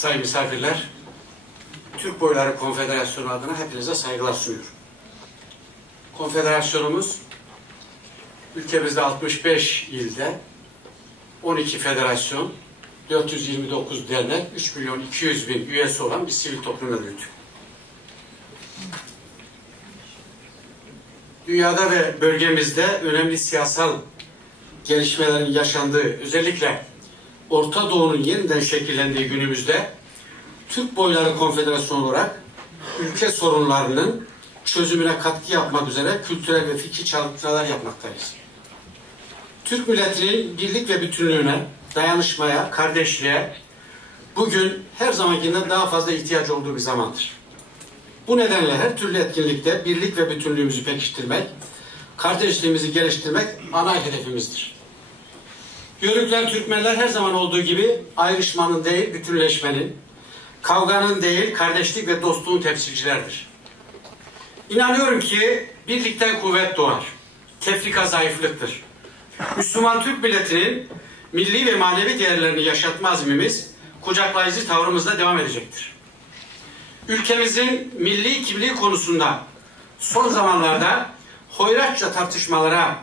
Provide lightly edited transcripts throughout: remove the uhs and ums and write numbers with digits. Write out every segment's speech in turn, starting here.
sayın misafirler, Türk Boyları Konfederasyonu adına hepinize saygılar sunuyorum. Konfederasyonumuz ülkemizde 65 ilde 12 federasyon, 429 dernek, 3.200.000 üyesi olan bir sivil toplum örgütü. Dünyada ve bölgemizde önemli siyasal gelişmelerin yaşandığı, özellikle Orta Doğu'nun yeniden şekillendiği günümüzde Türk Boyları Konfederasyonu olarak ülke sorunlarının çözümüne katkı yapmak üzere kültürel ve fikri çalışmalar yapmaktayız. Türk milletinin birlik ve bütünlüğüne, dayanışmaya, kardeşliğe bugün her zamankinden daha fazla ihtiyaç olduğu bir zamandır. Bu nedenle her türlü etkinlikte birlik ve bütünlüğümüzü pekiştirmek, kardeşliğimizi geliştirmek ana hedefimizdir. Yörükler, Türkmenler her zaman olduğu gibi ayrışmanın değil, bütünleşmenin, kavganın değil, kardeşlik ve dostluğun temsilcilerdir. İnanıyorum ki birlikten kuvvet doğar, tefrika zayıflıktır. Müslüman Türk milletinin milli ve manevi değerlerini yaşatma azmimiz, kucaklayıcı tavrımızla devam edecektir. Ülkemizin milli kimliği konusunda son zamanlarda hoyratça tartışmalara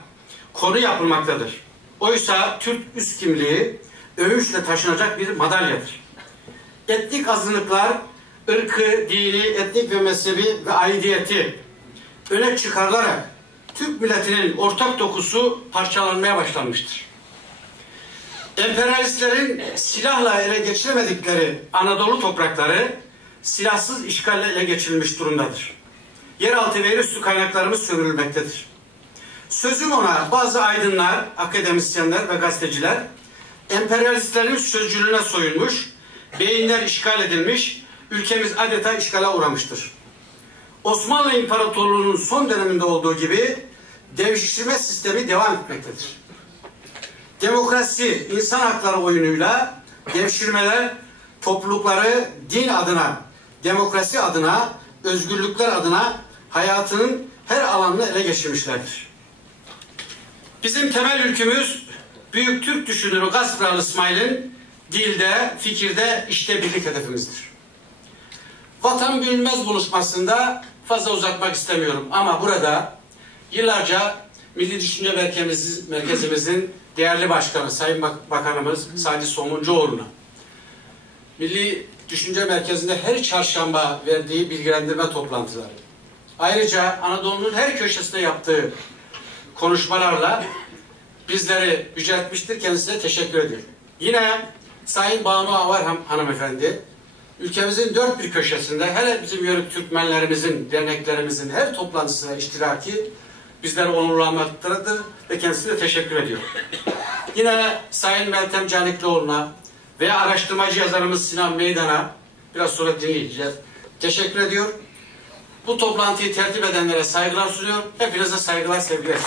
konu yapılmaktadır. Oysa Türk üst kimliği övünçle taşınacak bir madalyadır. Etnik azınlıklar, ırkı, dini, etnik ve mezhebi ve aidiyeti öne çıkarılarak Türk milletinin ortak dokusu parçalanmaya başlanmıştır. Emperyalistlerin silahla ele geçiremedikleri Anadolu toprakları silahsız işgalle ele geçirilmiş durumdadır. Yeraltı ve yerüstü kaynaklarımız sömürülmektedir. Sözüm ona bazı aydınlar, akademisyenler ve gazeteciler emperyalistlerin sözcülüğüne soyunmuş, beyinler işgal edilmiş, ülkemiz adeta işgale uğramıştır. Osmanlı İmparatorluğu'nun son döneminde olduğu gibi devşirme sistemi devam etmektedir. Demokrasi, insan hakları oyunuyla devşirmeler toplulukları din adına, demokrasi adına, özgürlükler adına hayatının her alanını ele geçirmişlerdir. Bizim temel ülkümüz büyük Türk düşünürü Gaspar İsmail'in dilde, fikirde, işte birlik hedefimizdir. Vatan bölünmez buluşmasında fazla uzatmak istemiyorum ama burada yıllarca Milli Düşünce Merkezimizin değerli başkanı, Sayın Bakanımız Sadi Somuncuoğlu'na Milli Düşünce Merkezi'nde her çarşamba verdiği bilgilendirme toplantıları, ayrıca Anadolu'nun her köşesinde yaptığı konuşmalarla bizleri yüceltmiştir. Kendisine teşekkür ediyorum. Yine Sayın Banu Avar hanımefendi, ülkemizin dört bir köşesinde hele bizim Yörük Türkmenlerimizin, derneklerimizin her toplantısına iştiraki bizleri onurlanmaktadır ve kendisine teşekkür ediyorum. Yine Sayın Meltem Caniklioğlu'na ve araştırmacı yazarımız Sinan Meydan'a biraz sonra dinleyeceğiz. Teşekkür ediyor. Bu toplantıyı tertip edenlere saygılar sunuyor. Hepinize saygılar, sevgiler.